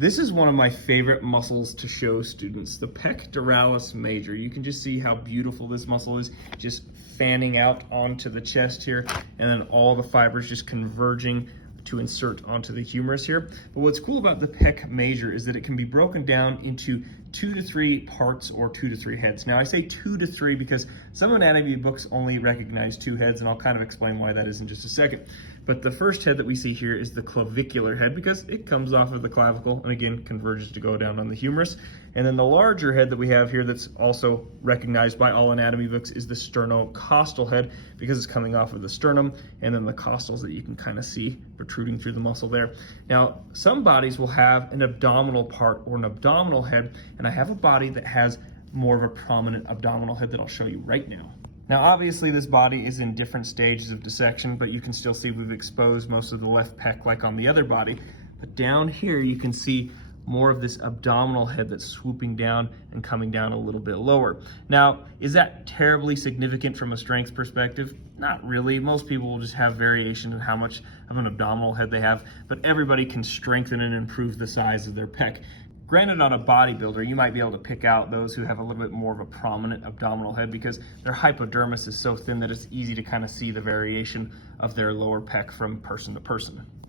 This is one of my favorite muscles to show students, the pectoralis major. You can just see how beautiful this muscle is, just fanning out onto the chest here, and then all the fibers just converging to insert onto the humerus here. But what's cool about the pec major is that it can be broken down into 2 to 3 parts or 2 to 3 heads. Now I say 2 to 3 because some anatomy books only recognize 2 heads, and I'll kind of explain why that is in just a second. But the first head that we see here is the clavicular head because it comes off of the clavicle and again converges to go down on the humerus. And then the larger head that we have here that's also recognized by all anatomy books is the sternocostal head because it's coming off of the sternum, and then the costals that you can kind of see protruding through the muscle there. Now, some bodies will have an abdominal part or an abdominal head, and I have a body that has more of a prominent abdominal head that I'll show you right now. Now, obviously this body is in different stages of dissection, but you can still see we've exposed most of the left pec like on the other body. But down here you can see more of this abdominal head that's swooping down and coming down a little bit lower. Now, is that terribly significant from a strength perspective? Not really. Most people will just have variation in how much of an abdominal head they have, but everybody can strengthen and improve the size of their pec. Granted, on a bodybuilder, you might be able to pick out those who have a little bit more of a prominent abdominal head because their hypodermis is so thin that it's easy to kind of see the variation of their lower pec from person to person.